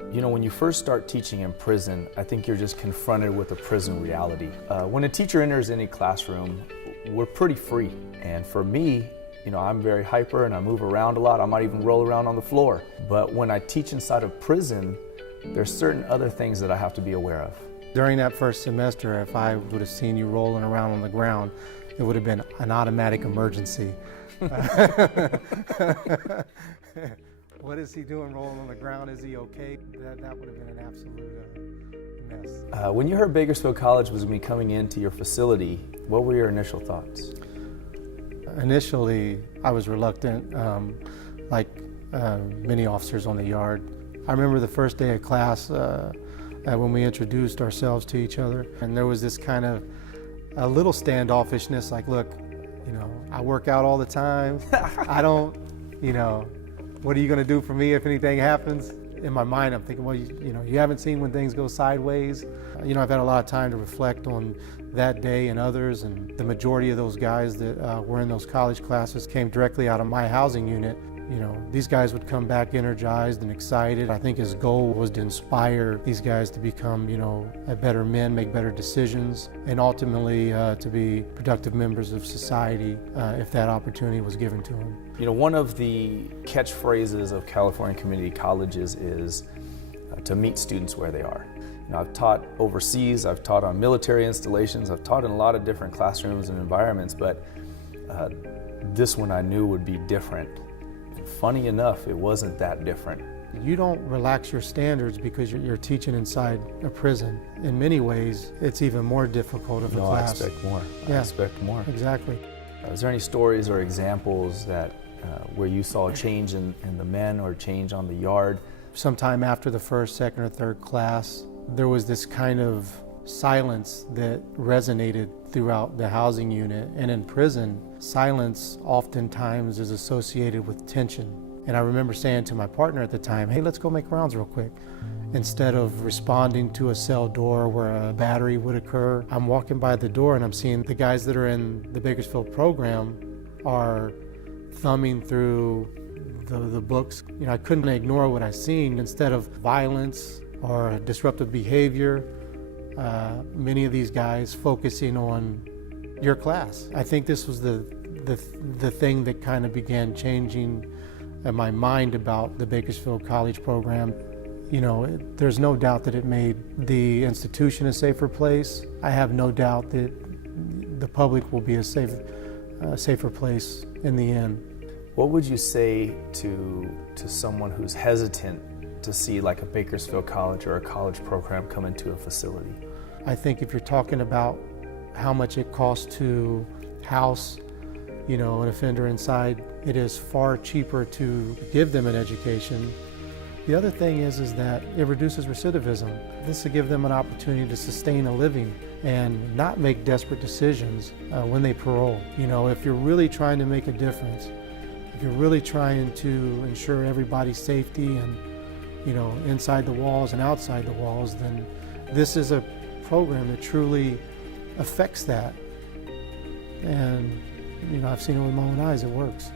You know, when you first start teaching in prison, I think you're just confronted with a prison reality. When a teacher enters any classroom, we're pretty free. And for me, you know, I'm very hyper and I move around a lot. I might even roll around on the floor. But when I teach inside of prison, there's certain other things that I have to be aware of. During that first semester, if I would have seen you rolling around on the ground, it would have been an automatic emergency. What is he doing rolling on the ground? Is he okay? That would have been an absolute mess. When you heard Bakersfield College was going to be coming into your facility, what were your initial thoughts? Initially, I was reluctant, like many officers on the yard. I remember the first day of class when we introduced ourselves to each other, and there was this kind of a little standoffishness, like, look, you know, I work out all the time. I don't, you know, what are you going to do for me if anything happens? In my mind, I'm thinking, well, you know, you haven't seen when things go sideways. You know, I've had a lot of time to reflect on that day and others, and the majority of those guys that were in those college classes came directly out of my housing unit. You know, these guys would come back energized and excited. I think his goal was to inspire these guys to become, you know, better men, make better decisions, and ultimately to be productive members of society if that opportunity was given to them. You know, one of the catchphrases of California community colleges is to meet students where they are. You know, I've taught overseas, I've taught on military installations, I've taught in a lot of different classrooms and environments, but this one I knew would be different. Funny enough, it wasn't that different. You don't relax your standards because you're teaching inside a prison. In many ways, it's even more difficult of a class. I expect more. Yeah, I expect more. Exactly. Is there any stories or examples that where you saw a change in the men or change on the yard? Sometime after the first, second, or third class, there was this kind of silence that resonated throughout the housing unit. And in prison, silence oftentimes is associated with tension. And I remember saying to my partner at the time, hey, let's go make rounds real quick. Instead of responding to a cell door where a battery would occur, I'm walking by the door and I'm seeing the guys that are in the Bakersfield program are thumbing through the books. You know, I couldn't ignore what I seen. Instead of violence or disruptive behavior, many of these guys focusing on your class. I think this was the thing that kind of began changing my mind about the Bakersfield College program. You know, there's no doubt that it made the institution a safer place. I have no doubt that the public will be a safer place in the end. What would you say to someone who's hesitant to see like a Bakersfield College or a college program come into a facility? I think if you're talking about how much it costs to house, you know, an offender inside, it is far cheaper to give them an education. The other thing is that it reduces recidivism. This will give them an opportunity to sustain a living and not make desperate decisions when they parole. You know, if you're really trying to make a difference, if you're really trying to ensure everybody's safety and, you know, inside the walls and outside the walls, then this is a program that truly affects that. And, you know, I've seen it with my own eyes, it works.